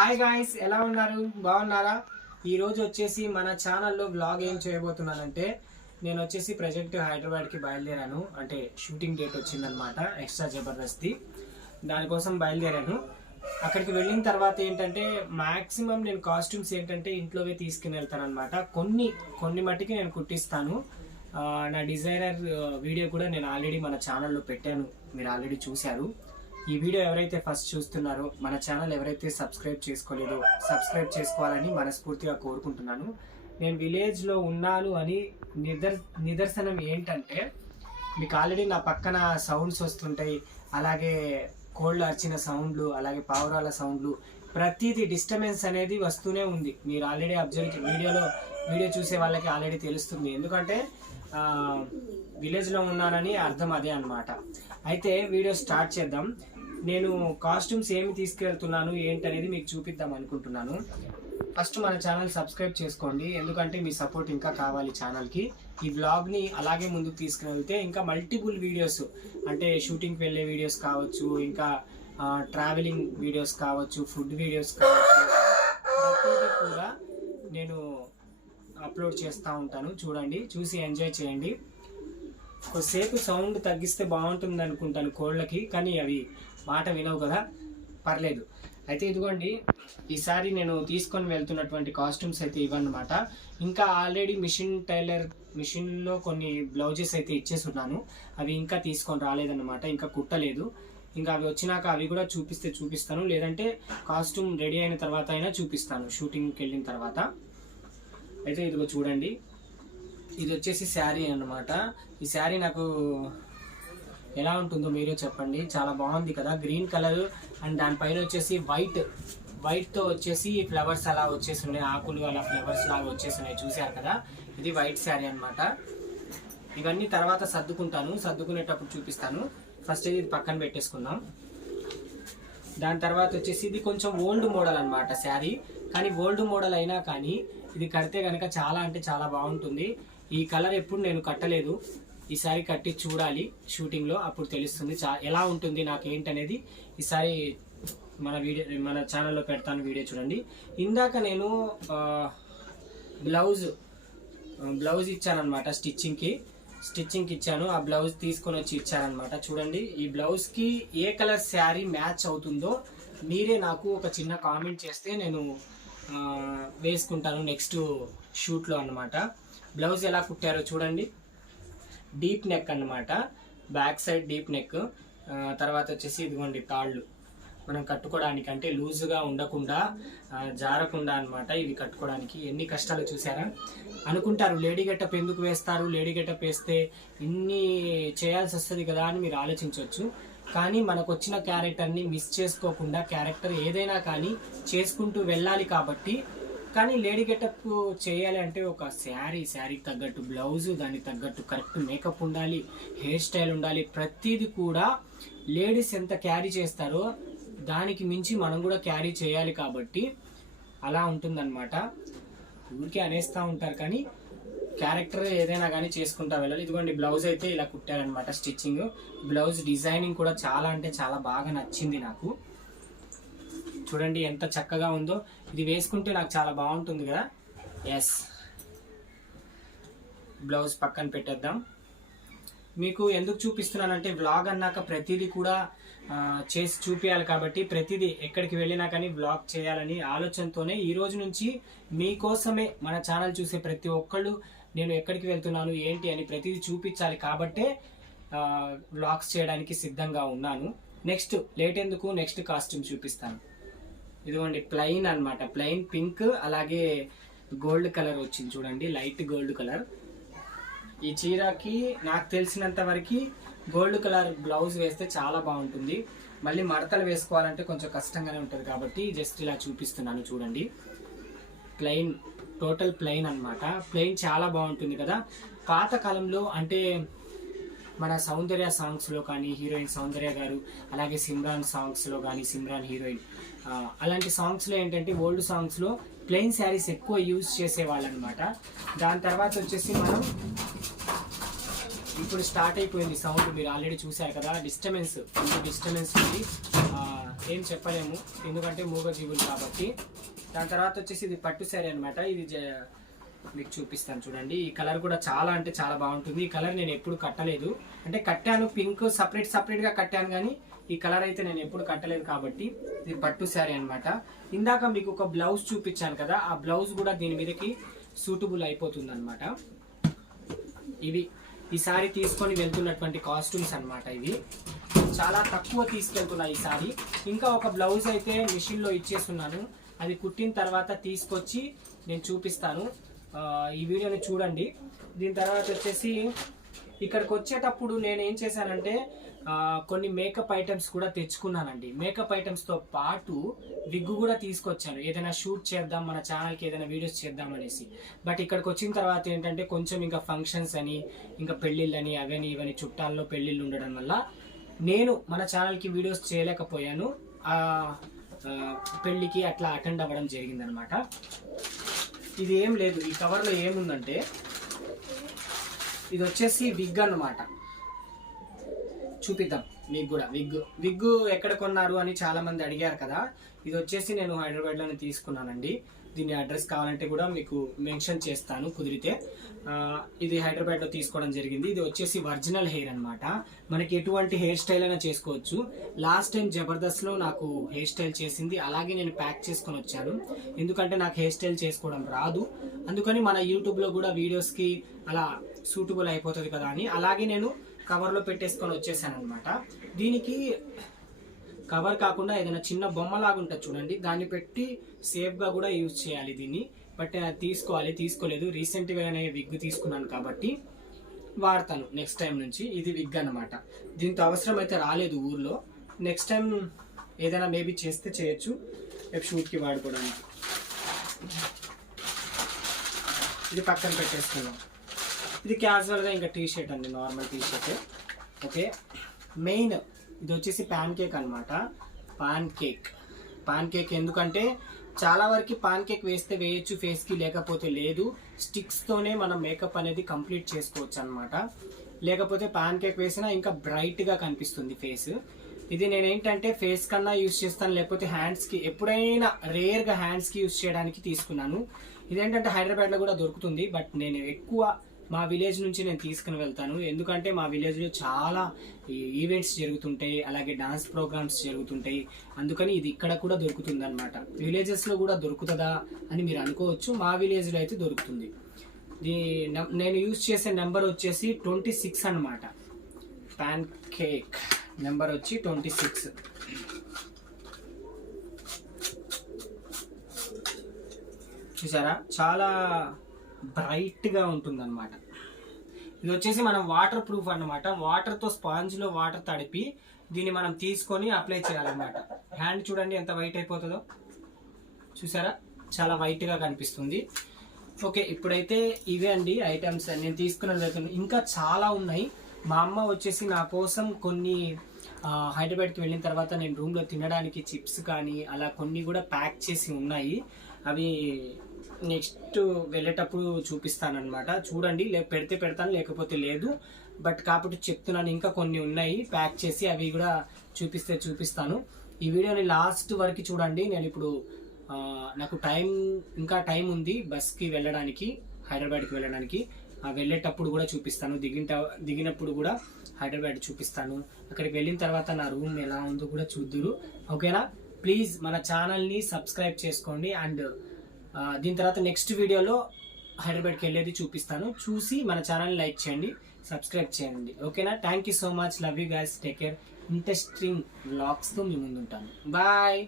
Hi guys ఎలా ఉన్నారు? బాగున్నారా? ఈరోజు వచ్చేసి మన ఛానల్లో వ్లాగ్ ఏం చేయబోతున్నానంటే నేను వచ్చేసి ప్రజెంట్ హైదరాబాద్కి బయలుదేరాను. అంటే షూటింగ్ డేట్ వచ్చిందనమాట ఎక్స్ట్రా జబర్దస్తి. దానికోసం బయలుదేరాను. అక్కడికి వెళ్ళిన తర్వాత ఏంటంటే మ్యాక్సిమం నేను కాస్ట్యూమ్స్ ఏంటంటే ఇంట్లోవే తీసుకుని వెళ్తాను అనమాట కొన్ని కొన్ని మట్టికి నేను కుట్టిస్తాను. నా డిజైనర్ వీడియో కూడా నేను ఆల్రెడీ మన ఛానల్లో పెట్టాను. మీరు ఆల్రెడీ చూశారు. ఈ వీడియో ఎవరైతే ఫస్ట్ చూస్తున్నారో మన ఛానల్ ఎవరైతే సబ్స్క్రైబ్ చేసుకోలేదో సబ్స్క్రైబ్ చేసుకోవాలని మనస్ఫూర్తిగా కోరుకుంటున్నాను. నేను విలేజ్లో ఉన్నాను అని నిదర్ నిదర్శనం ఏంటంటే మీకు ఆల్రెడీ నా పక్కన సౌండ్స్ వస్తుంటాయి. అలాగే కోళ్ళు అరిచిన సౌండ్లు అలాగే పావురాల సౌండ్లు ప్రతిదీ డిస్టర్బెన్స్ అనేది వస్తూనే ఉంది. మీరు ఆల్రెడీ అబ్జర్వ్ వీడియోలో వీడియో చూసే వాళ్ళకి ఆల్రెడీ తెలుస్తుంది. ఎందుకంటే విలేజ్లో ఉన్నానని అర్థం అదే అన్నమాట. అయితే వీడియో స్టార్ట్ చేద్దాం. నేను కాస్ట్యూమ్స్ ఏమి తీసుకెళ్తున్నాను ఏంటనేది మీకు చూపిద్దాం అనుకుంటున్నాను. ఫస్ట్ మన ఛానల్ సబ్స్క్రైబ్ చేసుకోండి. ఎందుకంటే మీ సపోర్ట్ ఇంకా కావాలి ఛానల్కి ఈ వ్లాగ్ని అలాగే ముందుకు తీసుకువెళ్తే ఇంకా మల్టిపుల్ వీడియోస్ అంటే షూటింగ్కి వెళ్ళే వీడియోస్ కావచ్చు ఇంకా ట్రావెలింగ్ వీడియోస్ కావచ్చు ఫుడ్ వీడియోస్ కావచ్చు. ప్రతిదీ కూడా నేను అప్లోడ్ చేస్తూ ఉంటాను. చూడండి చూసి ఎంజాయ్ చేయండి. కొద్దిసేపు సౌండ్ తగ్గిస్తే బాగుంటుంది అనుకుంటాను కోళ్ళకి కానీ అవి మాట వినవు కదా. పర్లేదు. అయితే ఇదిగోండి ఈసారి నేను తీసుకొని వెళ్తున్నటువంటి కాస్ట్యూమ్స్ అయితే ఇవన్నమాట ఇంకా ఆల్రెడీ మిషన్ టైలర్ మిషన్లో కొన్ని బ్లౌజెస్ అయితే ఇచ్చేసి ఉన్నాను అవి ఇంకా తీసుకొని రాలేదన్నమాట ఇంకా కుట్టలేదు. ఇంకా అవి వచ్చినాక అవి కూడా చూపిస్తే చూపిస్తాను. లేదంటే కాస్ట్యూమ్ రెడీ అయిన తర్వాత అయినా చూపిస్తాను షూటింగ్కి వెళ్ళిన తర్వాత. అయితే ఇదిగో చూడండి. ఇది వచ్చేసి శారీ అన్నమాట. ఈ శారీ నాకు ఎలా ఉంటుందో మీరే చెప్పండి. చాలా బాగుంది కదా. గ్రీన్ కలర్ అండ్ దానిపైన వచ్చేసి వైట్ వైట్తో వచ్చేసి ఫ్లవర్స్ అలా వచ్చేసి ఉన్నాయి. ఆకులు అలా ఫ్లవర్స్ లాగా వచ్చేసినాయి చూశారు కదా? ఇది వైట్ శారీ అన్నమాట. ఇవన్నీ తర్వాత సర్దుకుంటాను. సర్దుకునేటప్పుడు చూపిస్తాను. ఫస్ట్ ఇది పక్కన పెట్టేసుకుందాం. దాని తర్వాత వచ్చేసి ఇది కొంచెం ఓల్డ్ మోడల్ అన్నమాట శారీ. కానీ ఓల్డ్ మోడల్ అయినా కానీ ఇది కడితే కనుక చాలా అంటే చాలా బాగుంటుంది. ఈ కలర్ ఎప్పుడు నేను కట్టలేదు. ఈసారి కట్టి చూడాలి. షూటింగ్లో అప్పుడు తెలుస్తుంది. చా ఎలా ఉంటుంది నాకు ఏంటనేది ఈసారి మన వీడియో మన ఛానల్లో పెడతాను వీడియో చూడండి. ఇందాక నేను బ్లౌజ్ బ్లౌజ్ ఇచ్చానమాట స్టిచ్చింగ్కి. స్టిచ్చింగ్కి ఇచ్చాను. ఆ బ్లౌజ్ తీసుకొని వచ్చి ఇచ్చారనమాట చూడండి ఈ బ్లౌజ్కి ఏ కలర్ శారీ మ్యాచ్ అవుతుందో మీరే నాకు ఒక చిన్న కామెంట్ చేస్తే నేను వేసుకుంటాను నెక్స్ట్ షూట్లో అన్నమాట. బ్లౌజ్ ఎలా కుట్టారో చూడండి. డీప్ నెక్ అన్నమాట. Back side deep neck. తర్వాత వచ్చేసి ఇదిగోండి తాళ్ళు మనం కట్టుకోవడానికి అంటే లూజుగా ఉండకుండా జారకుండా అన్నమాట ఇవి కట్టుకోవడానికి. ఎన్ని కష్టాలు చూసారా? అనుకుంటారు లేడీ గెటప్ ఎందుకు వేస్తారు? లేడీ గెటప్ వేస్తే ఇన్ని చేయాల్సి వస్తుంది కదా అని మీరు ఆలోచించవచ్చు. కానీ మనకు వచ్చిన క్యారెక్టర్ని మిస్ చేసుకోకుండా క్యారెక్టర్ ఏదైనా కానీ చేసుకుంటూ వెళ్ళాలి కాబట్టి కానీ లేడీ గెటప్ చేయాలి అంటే ఒక శారీ శారీకి తగ్గట్టు బ్లౌజ్ దానికి తగ్గట్టు కరెక్ట్ మేకప్ ఉండాలి హెయిర్ స్టైల్ ఉండాలి ప్రతిదీ కూడా లేడీస్ ఎంత క్యారీ చేస్తారో దానికి మించి మనం కూడా క్యారీ చేయాలి కాబట్టి అలా ఉంటుందన్నమాట. ఊరికే అనేస్తూ ఉంటారు కానీ క్యారెక్టర్ ఏదైనా కానీ చేసుకుంటా వెళ్ళాలి. ఇదిగోండి బ్లౌజ్ అయితే ఇలా కుట్టారనమాట స్టిచ్చింగ్. బ్లౌజ్ డిజైనింగ్ కూడా చాలా అంటే చాలా బాగా నచ్చింది నాకు. చూడండి ఎంత చక్కగా ఉందో. ఇది వేసుకుంటే నాకు చాలా బాగుంటుంది కదా. ఎస్ బ్లౌజ్ పక్కన పెట్టేద్దాం. మీకు ఎందుకు చూపిస్తున్నానంటే వ్లాగ్ అన్నాక ప్రతిదీ కూడా చేసి చూపించాలి కాబట్టి ప్రతిదీ ఎక్కడికి వెళ్ళినా కానీ వ్లాగ్ చేయాలని ఆలోచనతోనే ఈ రోజు నుంచి మీకోసమే మన ఛానల్ చూసే ప్రతి ఒక్కళ్ళు నేను ఎక్కడికి వెళ్తున్నాను ఏంటి అని ప్రతిదీ చూపించాలి కాబట్టే వ్లాగ్స్ చేయడానికి సిద్ధంగా ఉన్నాను. నెక్స్ట్ లేట్ ఎందుకు? నెక్స్ట్ కాస్ట్యూమ్ చూపిస్తాను. ఇదిగోండి ప్లెయిన్ అన్నమాట. ప్లెయిన్ పింక్ అలాగే గోల్డ్ కలర్ వచ్చింది చూడండి లైట్ గోల్డ్ కలర్. ఈ చీరకి నాకు తెలిసినంత వరకు గోల్డ్ కలర్ బ్లౌజ్ వేస్తే చాలా బాగుంటుంది. మళ్ళీ మడతలు వేసుకోవాలంటే కొంచెం కష్టంగానే ఉంటుంది కాబట్టి జస్ట్ ఇలా చూపిస్తున్నాను చూడండి. ప్లెయిన్ టోటల్ ప్లెయిన్ అనమాట ప్లెయిన్ చాలా బాగుంటుంది కదా. పాత కాలంలో అంటే మన సౌందర్య సాంగ్స్లో కానీ హీరోయిన్ సౌందర్య గారు అలాగే సిమ్రాన్ సాంగ్స్లో కానీ సిమ్రాన్ హీరోయిన్ అలాంటి సాంగ్స్లో ఏంటంటే ఓల్డ్ సాంగ్స్లో ప్లెయిన్ శారీస్ ఎక్కువ యూజ్ చేసేవాళ్ళు అనమాట దాని తర్వాత వచ్చేసి మనం ఇప్పుడు స్టార్ట్ అయిపోయింది సౌండ్. మీరు ఆల్రెడీ చూశారు కదా డిస్టర్బెన్స్ ఫుల్ డిస్టర్బెన్స్ ఉంది. ఏం చెప్పలేము. ఎందుకంటే మూగజీవులు కాబట్టి. దాని తర్వాత వచ్చేసి ఇది పట్టు శారీ అనమాట ఇది జ- మీకు చూపిస్తాను చూడండి. ఈ కలర్ కూడా చాలా అంటే చాలా బాగుంటుంది. ఈ కలర్ నేను ఎప్పుడు కట్టలేదు. అంటే కట్టాను పింక్ సపరేట్ సపరేట్గా కట్టాను కానీ ఈ కలర్ అయితే నేను ఎప్పుడు కట్టలేదు కాబట్టి ఇది పట్టు శారీ అనమాట ఇందాక మీకు ఒక బ్లౌజ్ చూపించాను కదా. ఆ బ్లౌజ్ కూడా దీని మీదకి సూటబుల్ అయిపోతుంది అనమాట ఇవి ఈ సారీ తీసుకొని వెళ్తున్నటువంటి కాస్ట్యూమ్స్ అనమాట ఇవి. చాలా తక్కువ తీసుకెళ్తున్నాయి ఈ సారీ ఇంకా ఒక బ్లౌజ్ అయితే మిషన్లో ఇచ్చేస్తున్నాను. అది కుట్టిన తర్వాత తీసుకొచ్చి నేను చూపిస్తాను. ఈ వీడియోని చూడండి. దీని తర్వాత వచ్చేసి ఇక్కడికి వచ్చేటప్పుడు నేను ఏం చేశానంటే కొన్ని మేకప్ ఐటమ్స్ కూడా తెచ్చుకున్నానండి. మేకప్ ఐటమ్స్తో పాటు విగ్గు కూడా తీసుకొచ్చాను. ఏదైనా షూట్ చేద్దాం మన ఛానల్కి ఏదైనా వీడియోస్ చేద్దాం అనేసి. బట్ ఇక్కడికి వచ్చిన తర్వాత ఏంటంటే కొంచెం ఇంకా ఫంక్షన్స్ అని ఇంకా పెళ్ళిళ్ళని అవని ఇవని చుట్టాల్లో పెళ్ళిళ్ళు ఉండడం వల్ల నేను మన ఛానల్కి వీడియోస్ చేయలేకపోయాను. ఆ పెళ్ళికి అట్లా అటెండ్ అవ్వడం జరిగిందనమాట ఇది ఏం లేదు. ఈ కవర్లో ఏముందంటే ఇది వచ్చేసి విగ్ అనమాట చూపిద్దాం. మీకు కూడా. విగ్ విగ్ ఎక్కడ కొన్నారు అని చాలా మంది అడిగారు కదా. ఇది వచ్చేసి నేను హైదరాబాద్లోనే తీసుకున్నానండి. దీని అడ్రస్ కావాలంటే కూడా మీకు మెన్షన్ చేస్తాను కుదిరితే. ఇది హైదరాబాద్లో తీసుకోవడం జరిగింది. ఇది వచ్చేసి ఒరిజినల్ హెయిర్ అనమాట మనకి ఎటువంటి హెయిర్ స్టైల్ అయినా చేసుకోవచ్చు. లాస్ట్ టైం జబర్దస్త్లో నాకు హెయిర్ స్టైల్ చేసింది. అలాగే నేను ప్యాక్ చేసుకొని వచ్చాను. ఎందుకంటే నాకు హెయిర్ స్టైల్ చేసుకోవడం రాదు. అందుకని మన యూట్యూబ్లో కూడా వీడియోస్కి అలా సూటబుల్ అయిపోతుంది కదా అని. అలాగే నేను కవర్లో పెట్టేసుకొని వచ్చేసాను అనమాట దీనికి కవర్ కాకుండా ఏదైనా చిన్న బొమ్మలాగా ఉంటుంది చూడండి. దాన్ని పెట్టి సేఫ్గా కూడా యూజ్ చేయాలి దీన్ని. బట్ అది తీసుకోవాలి తీసుకోలేదు. రీసెంట్గానే విగ్ తీసుకున్నాను కాబట్టి వాడతాను నెక్స్ట్ టైం నుంచి. ఇది విగ్ అనమాట దీంతో అవసరం అయితే రాలేదు ఊర్లో. నెక్స్ట్ టైం ఏదైనా మేబీ చేస్తే చేయొచ్చు. రేపు షూట్కి వాడుకోవడానికి. ఇది పక్కన పెట్టేసుకున్నాం ఇది క్యాజువల్గా ఇంకా టీ షర్ట్ అండి normal T shirt okay main ఇది వచ్చేసి పాన్ కేక్ అనమాట పాన్ కేక్ పాన్ కేక్ ఎందుకంటే చాలా వరకు పాన్ కేక్ వేస్తే వేయొచ్చు ఫేస్కి లేకపోతే లేదు. స్టిక్స్తోనే మనం మేకప్ అనేది కంప్లీట్ చేసుకోవచ్చు అనమాట లేకపోతే పాన్ కేక్ వేసినా ఇంకా బ్రైట్గా కనిపిస్తుంది ఫేస్ ఇది నేనేంటంటే ఫేస్ కన్నా యూస్ చేస్తాను లేకపోతే హ్యాండ్స్కి ఎప్పుడైనా రేర్గా హ్యాండ్స్కి యూస్ చేయడానికి తీసుకున్నాను. ఇదేంటంటే హైదరాబాద్లో కూడా దొరుకుతుంది బట్ నేను ఎక్కువ మా విలేజ్ నుంచి నేను తీసుకుని వెళ్తాను. ఎందుకంటే మా విలేజ్లో చాలా ఈవెంట్స్ జరుగుతుంటాయి అలాగే డాన్స్ ప్రోగ్రామ్స్ జరుగుతుంటాయి. అందుకని ఇది ఇక్కడ కూడా దొరుకుతుంది అనమాట విలేజెస్లో కూడా దొరుకుతుందా అని మీరు అనుకోవచ్చు. మా విలేజ్లో అయితే దొరుకుతుంది. దీ నేను యూజ్ చేసే నెంబర్ వచ్చేసి ట్వంటీ సిక్స్ అనమాట ప్యాన్ కేక్ నెంబర్ వచ్చి ట్వంటీ సిక్స్. చూసారా? చాలా బ్రైట్గా ఉంటుంది అనమాట ఇది వచ్చేసి మనం వాటర్ ప్రూఫ్ అన్నమాట. వాటర్తో స్పాంజ్లో వాటర్ తడిపి దీన్ని మనం తీసుకొని అప్లై చేయాలన్నమాట. హ్యాండ్ చూడండి ఎంత వైట్ అయిపోతుందో. చూసారా? చాలా వైట్గా కనిపిస్తుంది. ఓకే ఇప్పుడైతే ఇవే అండి ఐటమ్స్. నేను తీసుకున్న ఇంకా చాలా ఉన్నాయి. మా అమ్మ వచ్చేసి నా కోసం కొన్ని హైదరాబాద్కి వెళ్ళిన తర్వాత నేను రూమ్లో తినడానికి చిప్స్ కానీ అలా కొన్ని కూడా ప్యాక్ చేసి ఉన్నాయి. అవి నెక్స్ట్ వెళ్ళేటప్పుడు చూపిస్తానమాట చూడండి లే పెడితే పెడతాను లేకపోతే లేదు. బట్ కాబట్టి చెప్తున్నాను ఇంకా కొన్ని ఉన్నాయి. ప్యాక్ చేసి అవి కూడా చూపిస్తే చూపిస్తాను. ఈ వీడియోని లాస్ట్ వరకు చూడండి. నేను ఇప్పుడు నాకు టైం ఇంకా టైం ఉంది బస్కి వెళ్ళడానికి హైదరాబాద్కి వెళ్ళడానికి. వెళ్ళేటప్పుడు కూడా చూపిస్తాను. దిగిన దిగినప్పుడు కూడా హైదరాబాద్ చూపిస్తాను. అక్కడికి వెళ్ళిన తర్వాత నా రూమ్ ఎలా ఉందో కూడా చూద్దురు. ఓకేనా? ప్లీజ్ మన ఛానల్ని సబ్స్క్రైబ్ చేసుకోండి. అండ్ దీని తర్వాత నెక్స్ట్ వీడియోలో హైదరాబాద్కి వెళ్ళేది చూపిస్తాను. చూసి మన ఛానల్ని లైక్ చేయండి సబ్స్క్రైబ్ చేయండి. ఓకేనా? Thank you so much love you guys take care interesting వ్లాగ్స్తో మీ ముందుంటాను. బాయ్